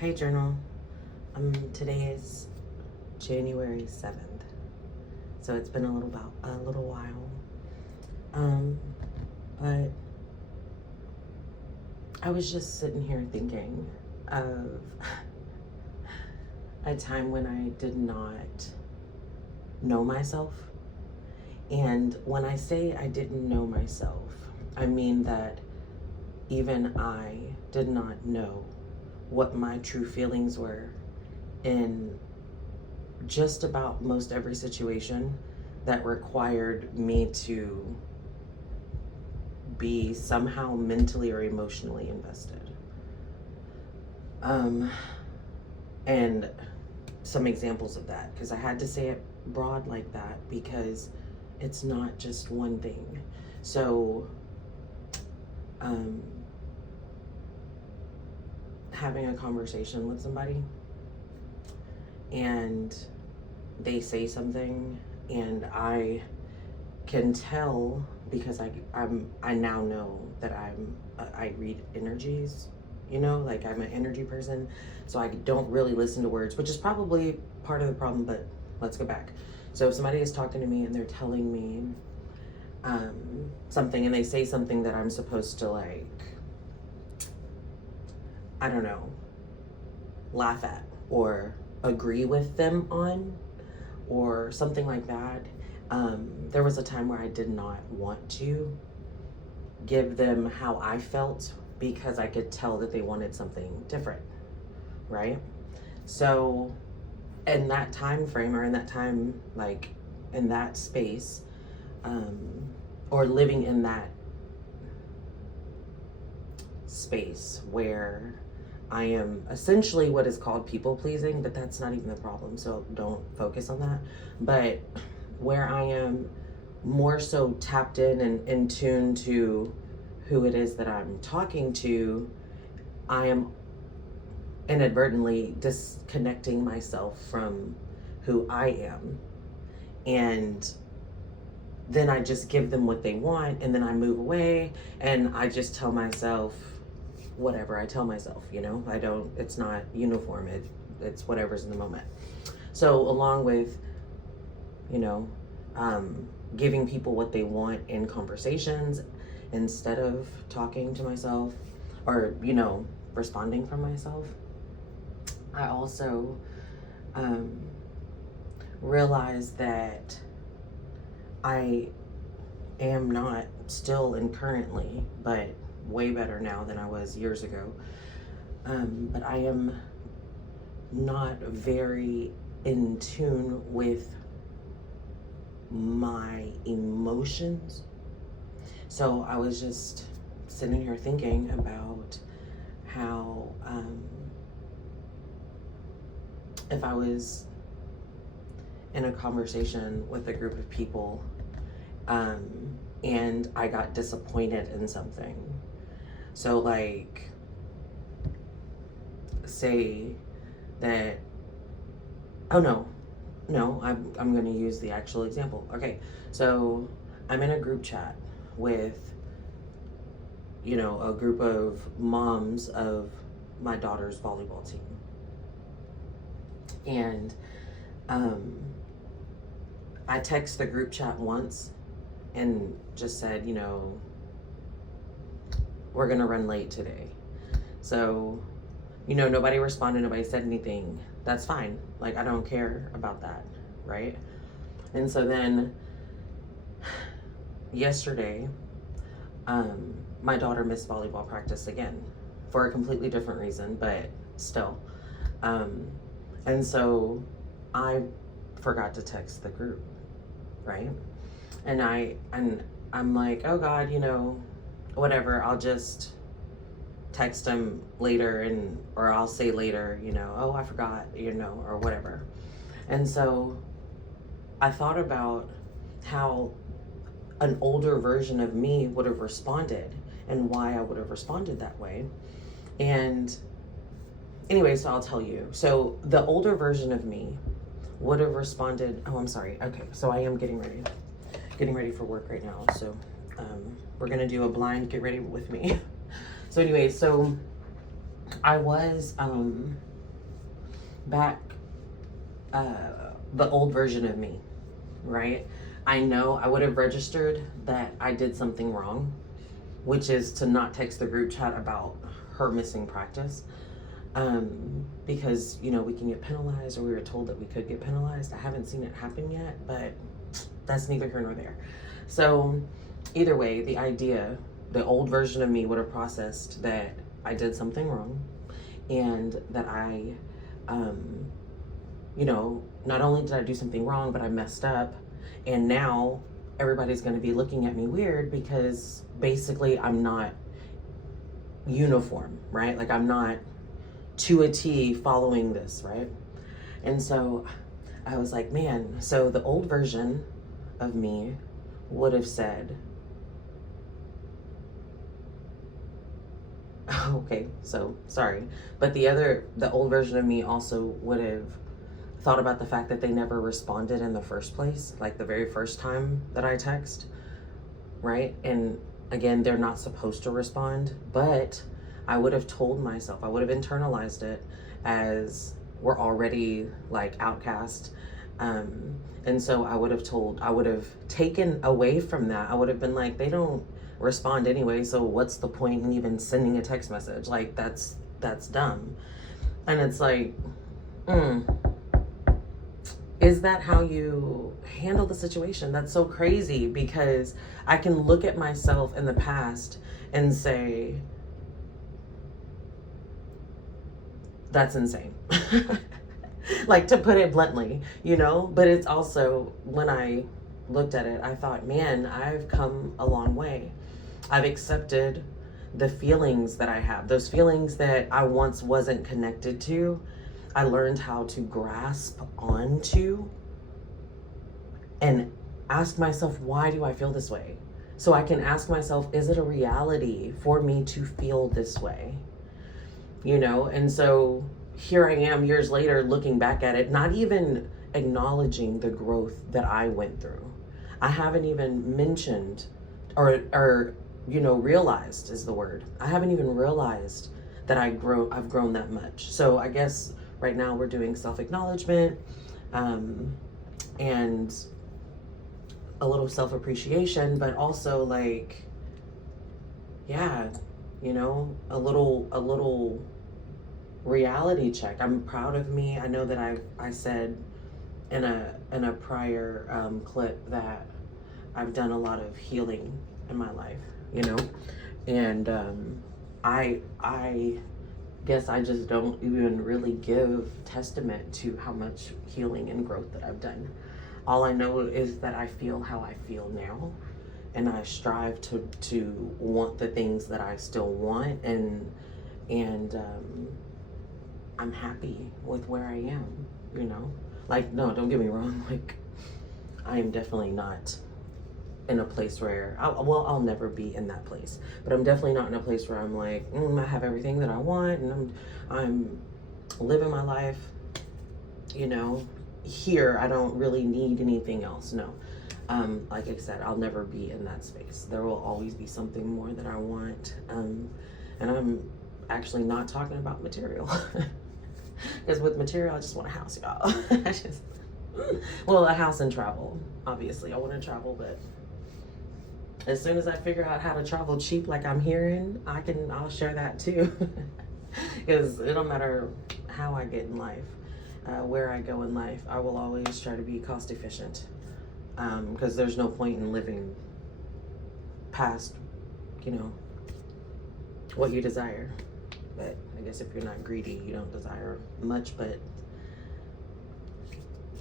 Hey journal. Today is January 7th. So it's been a little while. But I was just sitting here thinking of a time when I did not know myself. And when I say I didn't know myself, I mean that even I did not know what my true feelings were in just about most every situation that required me to be somehow mentally or emotionally invested. And some examples of that, because I had to say it broad like that because it's not just one thing. So, having a conversation with somebody and they say something and I can tell because I now know that I read energies, like I'm an energy person, so I don't really listen to words, which is probably part of the problem, but let's go back. So if somebody is talking to me and they're telling me something and they say something that I'm supposed to, like, I don't know, laugh at or agree with them on or something like that. There was a time where I did not want to give them how I felt because I could tell that they wanted something different, right? So in that time frame or in that time, like in that space, or living in that space where I am essentially what is called people pleasing, but that's not even the problem, so don't focus on that. But where I am more so tapped in and in tune to who it is that I'm talking to, I am inadvertently disconnecting myself from who I am. And then I just give them what they want and then I move away and I just tell myself whatever I tell myself, it's not uniform. It's whatever's in the moment. So along with, giving people what they want in conversations instead of talking to myself or, responding from myself, I also realized that I am not still and currently, but way better now than I was years ago. But I am not very in tune with my emotions. So I was just sitting here thinking about how if I was in a conversation with a group of people and I got disappointed in something. So like, say that, oh no, I'm going to use the actual example. Okay, so I'm in a group chat with, a group of moms of my daughter's volleyball team. And I text the group chat once and just said, we're going to run late today. So, nobody responded, nobody said anything. That's fine. Like, I don't care about that, right? And so then yesterday, my daughter missed volleyball practice again for a completely different reason, but still. And so I forgot to text the group, right? And I'm like, oh God, whatever, I'll just text him later or I'll say later, oh, I forgot, or whatever. And so I thought about how an older version of me would have responded and why I would have responded that way. And anyway, so I'll tell you. So the older version of me would have responded, oh, I'm sorry. Okay, so I am getting ready for work right now. So we're gonna do a blind get ready with me. So anyway, so I was back the old version of me, right? I know I would have registered that I did something wrong, which is to not text the group chat about her missing practice. Because, you know, we can get penalized, or we were told that we could get penalized. I haven't seen it happen yet, but that's neither here nor there. So either way, the old version of me would have processed that I did something wrong, and that I, you know, not only did I do something wrong, but I messed up. And now everybody's going to be looking at me weird because basically I'm not uniform, right? Like I'm not to a T following this, right? And so I was like, man, so the old version of me would have said, okay, so sorry, but the old version of me also would have thought about the fact that they never responded in the first place, like the very first time that I text, right? And again, they're not supposed to respond, but I would have told myself, I would have internalized it as we're already like outcast. And so I would have taken away from that. I would have been like, they don't respond anyway, so what's the point in even sending a text message? Like that's dumb. And it's like, is that how you handle the situation? That's so crazy, because I can look at myself in the past and say, that's insane. Like, to put it bluntly, you know? But it's also, when I looked at it, I thought, man, I've come a long way. I've accepted the feelings that I have, those feelings that I once wasn't connected to. I learned how to grasp onto and ask myself, why do I feel this way? So I can ask myself, is it a reality for me to feel this way? You know, and so here I am years later looking back at it, not even acknowledging the growth that I went through. I haven't even mentioned or you know, realized is the word. I haven't even realized that I've grown that much. So I guess right now we're doing self-acknowledgement, and a little self-appreciation, but also like, yeah, you know, a little reality check. I'm proud of me. I know that I said in a prior clip that I've done a lot of healing in my life, you know, and I guess I just don't even really give testament to how much healing and growth that I've done. All I know is that I feel how I feel now, and I strive to want the things that I still want, and I'm happy with where I am, you know? Like, no, don't get me wrong, like, I am definitely not in a place where, I'll never be in that place, but I'm definitely not in a place where I'm like, I have everything that I want, and I'm living my life, you know? Here, I don't really need anything else, no. Like I said, I'll never be in that space. There will always be something more that I want, and I'm actually not talking about material. Because with material, I just want a house, y'all. Well, a house and travel. Obviously, I want to travel, but as soon as I figure out how to travel cheap, like I'm hearing, I'll share that too. Because it don't matter how I get in life, where I go in life, I will always try to be cost efficient. Because there's no point in living past, you know, what you desire. But I guess if you're not greedy, you don't desire much, but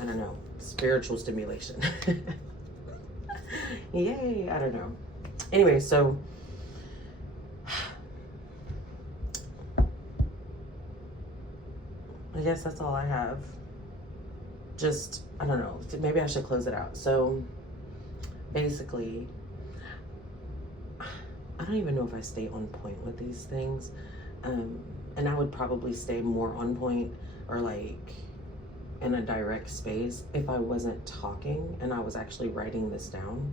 I don't know, spiritual stimulation. Yay, I don't know. Anyway, so I guess that's all I have. Just, I don't know, maybe I should close it out. So basically, I don't even know if I stay on point with these things. And I would probably stay more on point, or like in a direct space, if I wasn't talking and I was actually writing this down.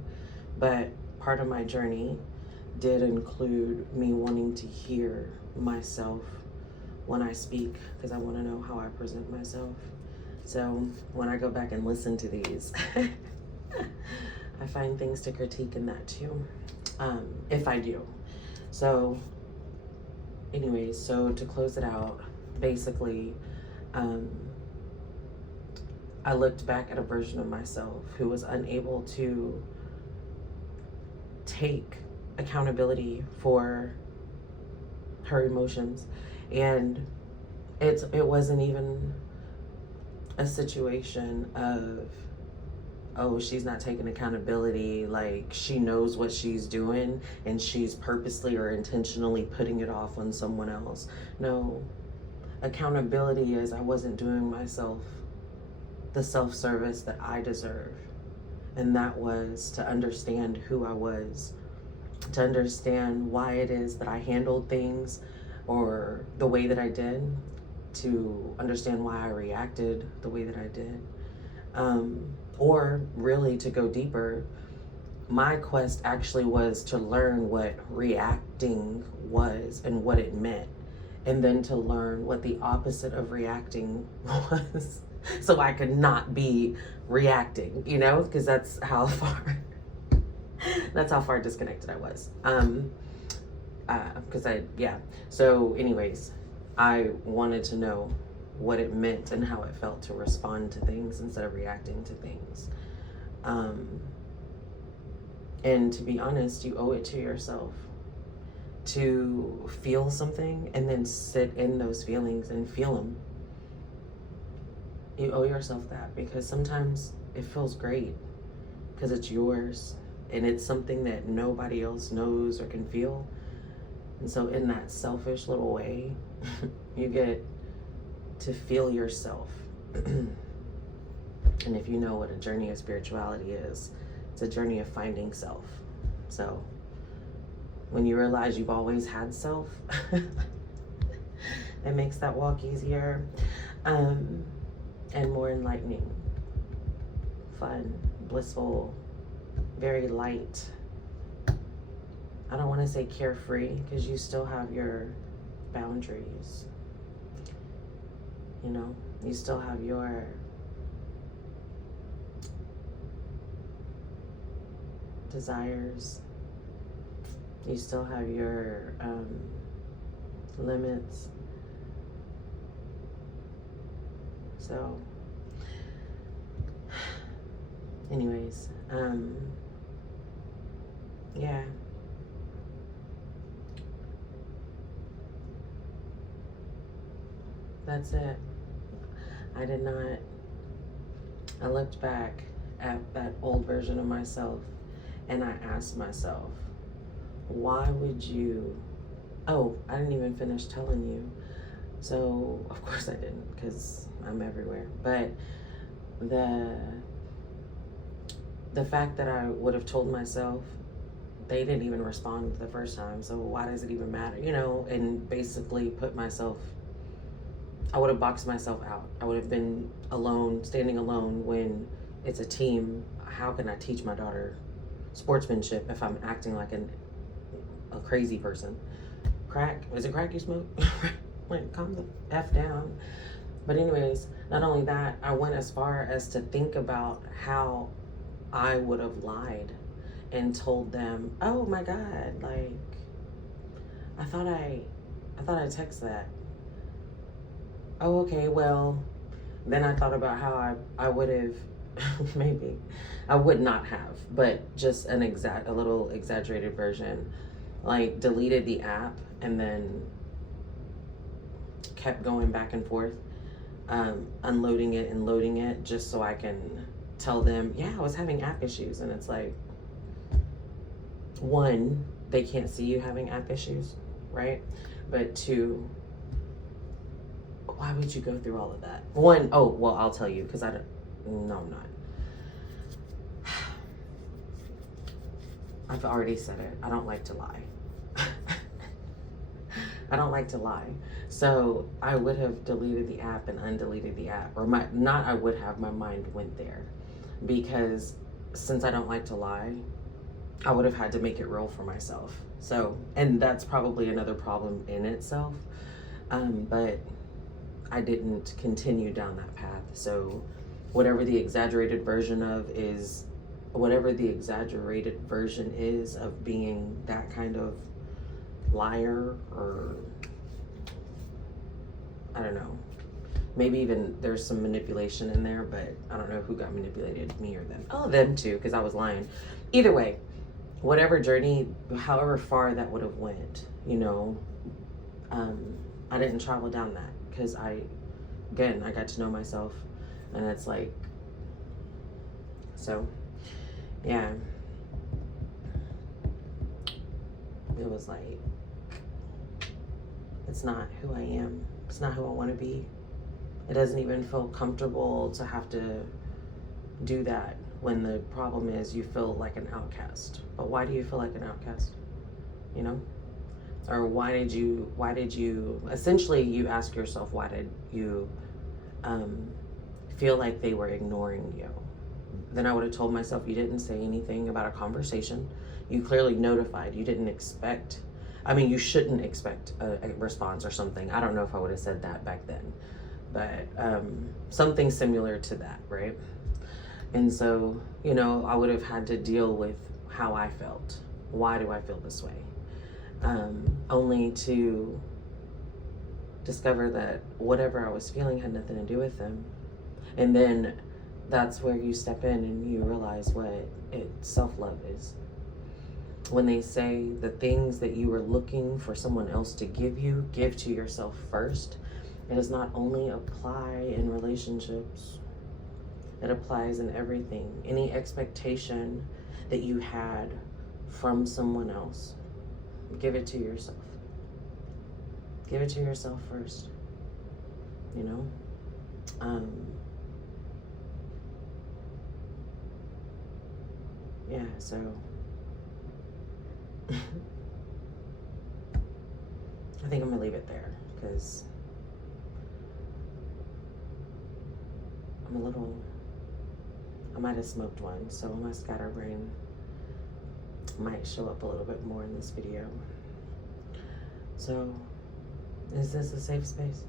But part of my journey did include me wanting to hear myself when I speak, because I want to know how I present myself. So when I go back and listen to these, I find things to critique in that too, if I do. So anyways, so to close it out, basically, I looked back at a version of myself who was unable to take accountability for her emotions. And it wasn't even a situation of, oh, she's not taking accountability, like she knows what she's doing and she's purposely or intentionally putting it off on someone else. No, accountability is I wasn't doing myself the self-service that I deserve. And that was to understand who I was, to understand why it is that I handled things or the way that I did, to understand why I reacted the way that I did. Or really to go deeper, my quest actually was to learn what reacting was and what it meant, and then to learn what the opposite of reacting was, so I could not be reacting, you know, because that's how far disconnected I was. So anyways, I wanted to know what it meant and how it felt to respond to things instead of reacting to things. And to be honest, you owe it to yourself to feel something and then sit in those feelings and feel them. You owe yourself that, because sometimes it feels great because it's yours and it's something that nobody else knows or can feel. And so in that selfish little way, you get to feel yourself. And if you know what a journey of spirituality is, it's a journey of finding self. So when you realize you've always had self, it makes that walk easier, and more enlightening, fun, blissful, very light. I don't want to say carefree, because you still have your boundaries. You know, you still have your desires. You still have your limits. So, anyways, yeah. That's it. I looked back at that old version of myself and I asked myself, why would you, oh, I didn't even finish telling you. So, of course I didn't, because I'm everywhere. But the fact that I would have told myself, they didn't even respond the first time, so why does it even matter? You know, and basically I would have boxed myself out. I would have been alone, standing alone when it's a team. How can I teach my daughter sportsmanship if I'm acting like a crazy person? Crack? Is it crack you smoke? Like, calm the F down. But anyways, not only that, I went as far as to think about how I would have lied and told them, oh my God, like, I thought I texted that. Oh, okay, well, then I thought about how I would have, maybe, I would not have, but just a little exaggerated version, like deleted the app and then kept going back and forth, unloading it and loading it just so I can tell them, yeah, I was having app issues. And it's like, one, they can't see you having app issues, right? But two, why would you go through all of that? One, oh, well, I'll tell you, because no, I'm not. I've already said it. I don't like to lie. I don't like to lie. So I would have deleted the app and undeleted the app. Or my mind went there. Because since I don't like to lie, I would have had to make it real for myself. So, and that's probably another problem in itself. But I didn't continue down that path. So whatever the exaggerated version is of being that kind of liar, or I don't know, maybe even there's some manipulation in there, but I don't know who got manipulated, me or them. Oh, them too, because I was lying. Either way, whatever journey, however far that would have went, you know, I didn't travel down that, because I got to know myself, and it's like, so yeah, it was like, it's not who I am. It's not who I want to be. It doesn't even feel comfortable to have to do that when the problem is you feel like an outcast. But why do you feel like an outcast? You know? Or why did you, essentially you ask yourself, why did you feel like they were ignoring you? Then I would have told myself, you didn't say anything about a conversation. You clearly notified. You didn't expect, you shouldn't expect a response or something. I don't know if I would have said that back then, but something similar to that, right? And so, you know, I would have had to deal with how I felt. Why do I feel this way? Only to discover that whatever I was feeling had nothing to do with them. And then that's where you step in and you realize what self-love is. When they say the things that you were looking for someone else to give you, give to yourself first. It does not only apply in relationships, it applies in everything. Any expectation that you had from someone else, give it to yourself. Give it to yourself first, you know? Yeah, so I think I'm gonna leave it there, because I might have smoked one, so my scatterbrain might show up a little bit more in this video. So, is this a safe space?